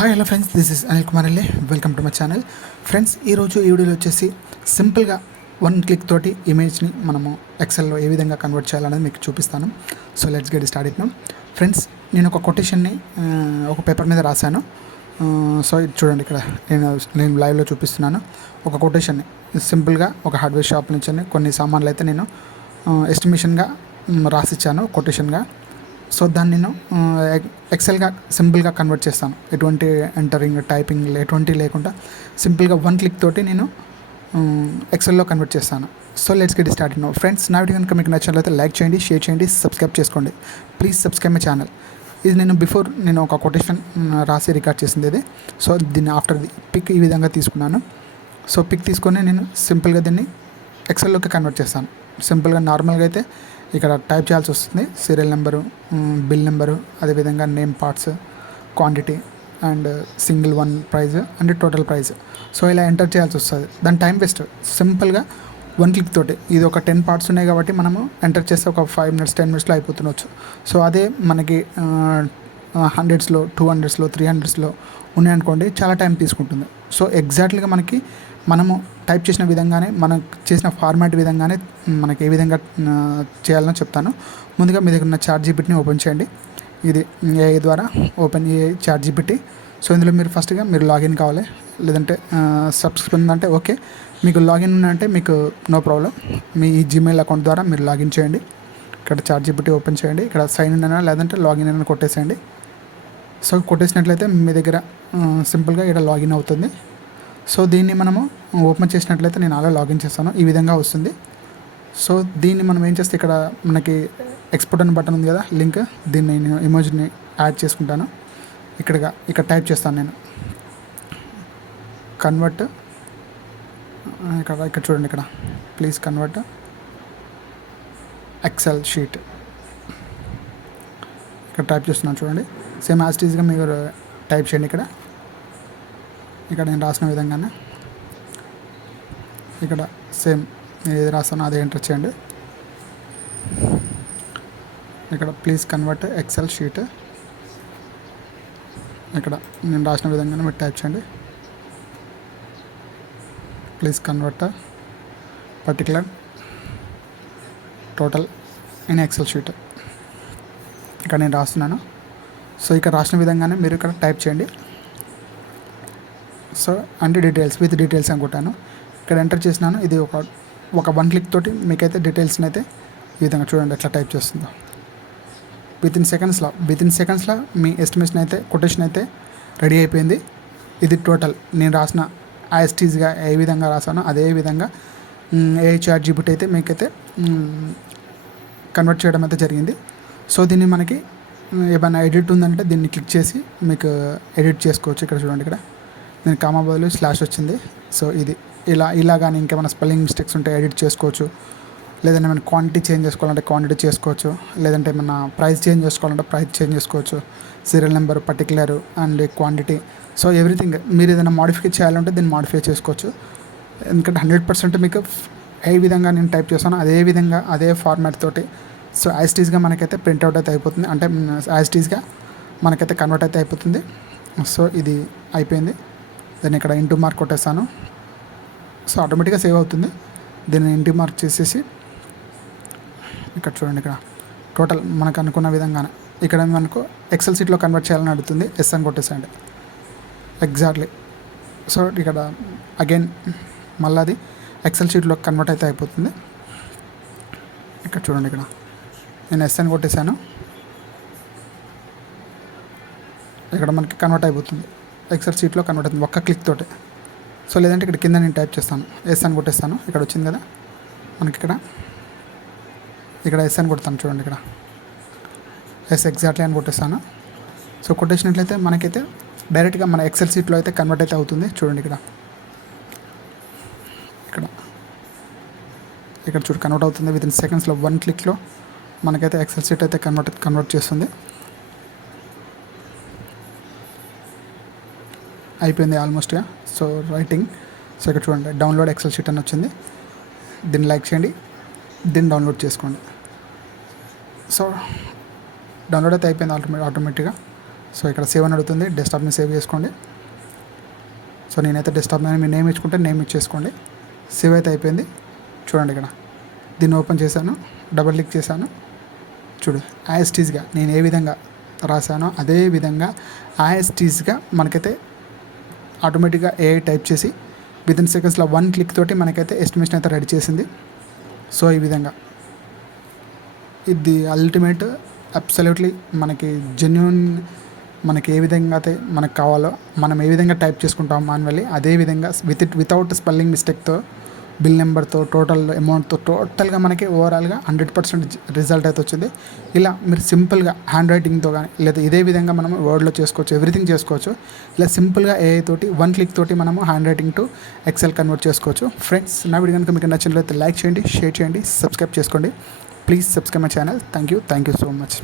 Hi hello friends, this is Anil Kumar Alle. Welcome to my channel. Friends, ఈరోజు ఈ వీడియోలో వచ్చేసి సింపుల్గా వన్ క్లిక్ తోటి ఇమేజ్ని మనము ఎక్సెల్లో ఏ విధంగా కన్వర్ట్ చేయాలనేది మీకు చూపిస్తాను. So let's get start it now. Friends, నేను ఒక కొటేషన్ని ఒక పేపర్ మీద రాశాను. సో ఇది చూడండి, ఇక్కడ నేను లైవ్లో చూపిస్తున్నాను. ఒక కొటేషన్ని సింపుల్గా ఒక హార్డ్వేర్ షాప్ నుంచి కొన్ని సామాన్లు అయితే నేను ఎస్టిమేషన్గా రాసిచ్చాను కొటేషన్గా. సో దాన్ని నేను ఎక్సెల్గా సింపుల్గా కన్వర్ట్ చేస్తాను. ఎటువంటి ఎంటరింగ్ టైపింగ్ ఎటువంటి లేకుండా సింపుల్గా వన్ క్లిక్ తోటి నేను ఎక్సెల్లో కన్వర్ట్ చేస్తాను. So let's get start now. Friends, నా వీడియో కనుక మీకు నచ్చినట్లయితే లైక్ చేయండి, షేర్ చేయండి, సబ్స్క్రైబ్ చేసుకోండి. Please subscribe my channel. ఇది నేను ఒక కొటేషన్ రాసి రికార్డ్ చేసింది ఇది. సో దీన్ని ఆఫ్టర్ పిక్ ఈ విధంగా తీసుకున్నాను. సో పిక్ తీసుకొని నేను సింపుల్గా దీన్ని ఎక్సెల్లోకి కన్వర్ట్ చేస్తాను. సింపుల్గా నార్మల్గా అయితే ఇక్కడ టైప్ చేయాల్సి వస్తుంది. సీరియల్ నెంబరు, బిల్ నెంబరు, అదేవిధంగా name, parts, quantity and single one price and total price. So ఇలా ఎంటర్ చేయాల్సి వస్తుంది. దాని టైం వేస్ట్. సింపుల్గా వన్ క్లిక్ తోటి ఇది ఒక 10 పార్ట్స్ ఉన్నాయి కాబట్టి మనము ఎంటర్ చేస్తే ఒక 5 minutes 10 minutesలో అయిపోతుండొచ్చు. సో అదే మనకి 100sలో 200sలో 300sలో ఉన్నాయనుకోండి, చాలా టైం తీసుకుంటుంది. సో ఎగ్జాక్ట్లీగా మనము టైప్ చేసిన విధంగానే, మనం చేసిన ఫార్మాట్ విధంగానే మనకి ఏ విధంగా చేయాలనో చెప్తాను. ముందుగా మీ దగ్గర ఉన్న ChatGPTని ఓపెన్ చేయండి. ఇది AI ద్వారా ఓపెన్ AI ChatGPT. సో ఇందులో మీరు ఫస్ట్గా లాగిన్ కావాలి, లేదంటే సబ్స్క్రిప్షన్ అంటే ఓకే. మీకు లాగిన్ ఉందంటే మీకు నో ప్రాబ్లం. మీ జీమెయిల్ అకౌంట్ ద్వారా మీరు లాగిన్ చేయండి. ఇక్కడ ChatGPT ఓపెన్ చేయండి. ఇక్కడ సైన్ ఇన్ అయినా లేదంటే లాగిన్ అయినా కొట్టేసేయండి. సో కొట్టేసినట్లయితే మీ దగ్గర సింపుల్గా ఇక్కడ లాగిన్ అవుతుంది. సో దీన్ని మనము ఓపెన్ చేసినట్లయితే నేను అలా లాగిన్ చేస్తాను. ఈ విధంగా వస్తుంది. సో దీన్ని మనం ఏం చేస్తే ఇక్కడ మనకి ఎక్స్పోర్ట్ అనే బటన్ ఉంది కదా, లింక్. దీన్ని నేను ఇమేజ్ని యాడ్ చేసుకుంటాను. ఇక్కడ టైప్ చేస్తాను నేను కన్వర్ట్. ఇక్కడ చూడండి, ఇక్కడ ప్లీజ్ కన్వర్ట్ ఎక్సెల్ షీట్. ఇక్కడ టైప్ చేస్తున్నాను చూడండి. సేమ్ యాజ్ ఈజ్గా మీరు టైప్ చేయండి. ఇక్కడ నేను రాసిన విధంగానే ఇక్కడ సేమ్ నేను ఏది రాస్తానో అదే ఎంటర్ చేయండి. ఇక్కడ ప్లీజ్ కన్వర్ట్ ఎక్సెల్ షీట్. ఇక్కడ నేను రాసిన విధంగానే మీరు టైప్ చేయండి. Please convert particular total in excel sheet. ఇక్కడ నేను రాస్తున్నాను. సో ఇక్కడ రాసిన విధంగానే మీరు ఇక్కడ టైప్ చేయండి. సో అంటే విత్ డీటెయిల్స్ అనుకుంటాను. ఇక్కడ ఎంటర్ చేసినాను. ఇది ఒక వన్ క్లిక్ తోటి మీకైతే డీటెయిల్స్ని అయితే ఈ విధంగా చూడండి ఎట్లా టైప్ చేస్తుందో. విత్ ఇన్ సెకండ్స్లో మీ ఎస్టిమేషన్ అయితే, కొటేషన్ అయితే రెడీ అయిపోయింది. ఇది టోటల్ నేను రాసిన యాస్టీజ్గా ఏ విధంగా రాసానో అదే విధంగా AI ChatGPT అయితే మీకైతే కన్వర్ట్ చేయడం అయితే జరిగింది. సో దీన్ని మనకి ఏమైనా ఎడిట్ ఉందంటే దీన్ని క్లిక్ చేసి మీకు ఎడిట్ చేసుకోవచ్చు. ఇక్కడ చూడండి, ఇక్కడ నేను కామా బదులు స్లాష్ వచ్చింది. సో ఇలా కానీ ఇంకేమైనా స్పెల్లింగ్ మిస్టేక్స్ ఉంటే ఎడిట్ చేసుకోవచ్చు. లేదంటే ఏమైనా క్వాంటిటీ చేంజ్ చేసుకోవాలంటే క్వాంటిటీ చేసుకోవచ్చు. లేదంటే ఏమైనా ప్రైస్ చేంజ్ చేసుకోవాలంటే ప్రైస్ చేంజ్ చేసుకోవచ్చు. Serial number, particular and quantity. So everything మీరు ఏదైనా మాడిఫై చేయాలంటే దీన్ని మాడిఫై చేసుకోవచ్చు. ఎందుకంటే 100% మీకు ఏ విధంగా నేను టైప్ చేస్తానో అదే విధంగా అదే ఫార్మాట్ తోటి. సో యాస్టీస్గా మనకైతే ప్రింట్అవుట్ అయితే అయిపోతుంది. అంటే యాస్టీస్గా మనకైతే కన్వర్ట్ అయితే అయిపోతుంది. సో ఇది అయిపోయింది. దాన్ని ఇక్కడ ఇంటూ మార్క్ కొట్టేస్తాను. సో ఆటోమేటిక్గా సేవ్ అవుతుంది. దీన్ని ఇంటూ మార్క్ చేసేసి ఇక్కడ చూడండి, ఇక్కడ టోటల్ మనకు అనుకున్న విధంగానే ఇక్కడ మనకు ఎక్సెల్ షీట్లో కన్వర్ట్ చేయాలని అడుగుతుంది. ఎస్ అని కొట్టేసేయండి ఎగ్జాక్ట్లీ. సో ఇక్కడ అగైన్ మళ్ళీ అది ఎక్సెల్ షీట్లో కన్వర్ట్ అయితే అయిపోతుంది. ఇక్కడ చూడండి, ఇక్కడ నేను ఎస్ అని కొట్టేశాను. ఇక్కడ మనకి కన్వర్ట్ అయిపోతుంది. ఎక్సెల్ షీట్లో కన్వర్ట్ అవుతుంది ఒక్క క్లిక్ తోటి. సో లేదంటే ఇక్కడ కింద నేను టైప్ చేస్తాను, ఎస్ అని కొట్టేస్తాను. ఇక్కడ వచ్చింది కదా మనకి, ఇక్కడ ఎస్ అని కొడతాను చూడండి. ఇక్కడ ఎస్ ఎగ్జాక్ట్లీ అని కొట్టేస్తాను. సో కొట్టేసినట్లయితే మనకైతే డైరెక్ట్గా మన ఎక్సెల్ షీట్లో అయితే కన్వర్ట్ అయితే అవుతుంది. చూడండి, ఇక్కడ చూడు కన్వర్ట్ అవుతుంది. విత్ ఇన్ సెకండ్స్లో వన్ క్లిక్లో మనకైతే ఎక్సెల్ షీట్ అయితే కన్వర్ట్ చేస్తుంది. అయిపోయింది ఆల్మోస్ట్గా. So writing. సో ఇక్కడ చూడండి, డౌన్లోడ్ ఎక్సెల్ షీట్ అని వచ్చింది. దీన్ని లైక్ చేయండి, దీన్ని డౌన్లోడ్ చేసుకోండి. సో డౌన్లోడ్ అయితే అయిపోయింది ఆటోమేటిక్గా. సో ఇక్కడ సేవ్ అని అడుగుతుంది, డెస్క్టాప్ని సేవ్ చేసుకోండి. సో నేనైతే డెస్క్టాప్ మీద మీరు నేమ్ ఇచ్చుకుంటే నేమ్ ఇచ్చేసుకోండి. సేవ్ అయితే అయిపోయింది. చూడండి ఇక్కడ దీన్ని ఓపెన్ చేశాను, డబుల్ క్లిక్ చేశాను. చూడు యాస్టీస్గా నేను ఏ విధంగా రాశానో అదే విధంగా యాస్టీస్గా మనకైతే ఆటోమేటిక్గా ఏఐ టైప్ చేసి వితిన్ సెకండ్స్లో 1 క్లిక్ తోటి మనకైతే ఎస్టిమేషన్ అయితే రెడీ చేసింది. సో ఈ విధంగా ఇది అల్టిమేట్ అబ్సల్యూట్లీ మనకి జెన్యున్, మనకి ఏ విధంగా అయితే మనకు కావాలో మనం ఏ విధంగా టైప్ చేసుకుంటాం మాన్యువల్లీ అదే విధంగా వితౌట్ స్పెల్లింగ్ మిస్టేక్తో బిల్ నెంబర్తో టోటల్ అమౌంట్తో టోటల్గా మనకి ఓవరాల్గా 100% రిజల్ట్ అయితే వచ్చింది. ఇలా మీరు సింపుల్గా హ్యాండ్ రైటింగ్తో కానీ లేదా ఇదే విధంగా మనం వర్డ్లో చేసుకోవచ్చు, ఎవ్రీథింగ్ చేసుకోవచ్చు. ఇలా సింపుల్గా ఏఐ తోటి 1 క్లిక్ తోటి మనము handwriting to excel convert చేసుకోవచ్చు. ఫ్రెండ్స్ నా వీడియో కనుక మీకు నచ్చినట్లయితే లైక్ చేయండి, షేర్ చేయండి, సబ్స్క్రైబ్ చేసుకోండి. Please subscribe my channel. Thank you so much.